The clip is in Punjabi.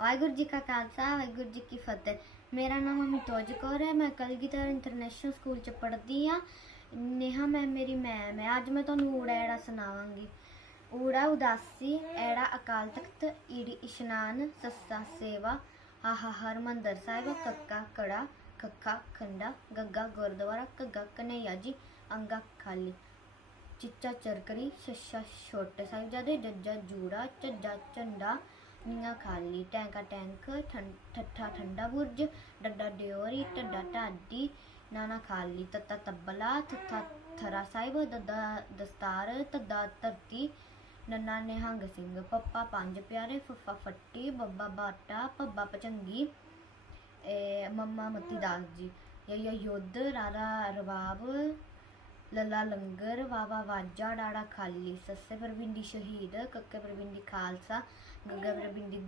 ਵਾਹਿਗੁਰੂ ਜੀ ਕਾ ਖਾਲਸਾ, ਵਾਹਿਗੁਰੂ ਜੀ ਕੀ ਫਤਿਹ। ਮੇਰਾ ਨਾਮ ਅਮਿਤੋਜ ਕੌਰ ਹੈ, ਮੈਂ ਕਲਗੀਧਰ ਇੰਟਰਨੈਸ਼ਨਲ ਸਕੂਲ ਚ ਪੜ੍ਹਦੀ ਆ ਨੇਹਾ ਮੈਂ ਮੇਰੀ ਮੈਮ ਹੈ। ਅੱਜ ਮੈਂ ਤੁਹਾਨੂੰ ਊੜਾ ਐੜਾ ਸੁਣਾਵਾਂਗੀ। ਊੜਾ ਉਦਾਸੀ, ਐੜਾ ਅਕਾਲ ਤਖਤ, ਈੜੀ ਇਸ਼ਨਾਨ, ਸੱਸਾ ਸੇਵਾ, ਆਹਾ ਹਰਮੰਦਰ ਸਾਹਿਬ, ਕੱਕਾ ਕੜਾ ਖੱਖਾ ਖੰਡਾ, ਗੱਗਾ ਗੁਰਦੁਆਰਾ, ਕੱਗਾ ਕਨਈਆ ਜੀ, ਅੰਗਾ ਖਾਲੀ। ਚਿੱਚਾ ਚਰਕਰੀ, ਸ਼ੱਸ਼ਾ ਛੋਟੇ ਸਾਹਿਬਜ਼ਾਦੇ, ਜੱਜਾ ਜੂੜਾ, ਝੱਜਾ ਝੰਡਾ ਨੀਆਂ ਖਾਲੀ ਟੈਂਕਾ ਟੈਂਕ ਠੱਠਾ ਠੰਡਾ ਬੁਰਜ, ਡੱਡਾ ਡਿਓਰੀ ਟੱਡਾ ਢਾਡੀ, ਨਾਨਾ ਖਾਲੀ ਤੱਤਾ ਤੱਬਲਾ, ਥੱਥਾ ਥਰਾ ਸਾਹਿਬ, ਦੱਦਾ ਦਸਤਾਰ, ਤੱਦਾ ਧਰਤੀ, ਨੰਨਾ ਨਿਹੰਗ ਸਿੰਘ, ਪੱਪਾ ਪੰਜ ਪਿਆਰੇ, ਫੱਫਾ ਫੱਟੀ, ਬੱਬਾ ਬਾਟਾ ਪੱਬਾ ਪਚੰਗੀ, ਇਹ ਮੰਮਾ ਮਤੀ ਦਾਸ ਜੀ ਯਾ ਯੁੱਧ, ਰਾਰਾ ਰਵਾਬ ਲੱਲਾ ਲੰਗਰ ਵਾਵਾ ਵਾਜਾ ਡਾੜਾ ਖਾਲੀ ਸੱਸੇ ਪਰਬਿੰਦੀ ਸ਼ਹੀਦ ਕੱਕੇ ਪਰਬਿੰਦੀ ਖਾਲਸਾ ਗੱਗਾ ਪਰਬਿੰਦੀ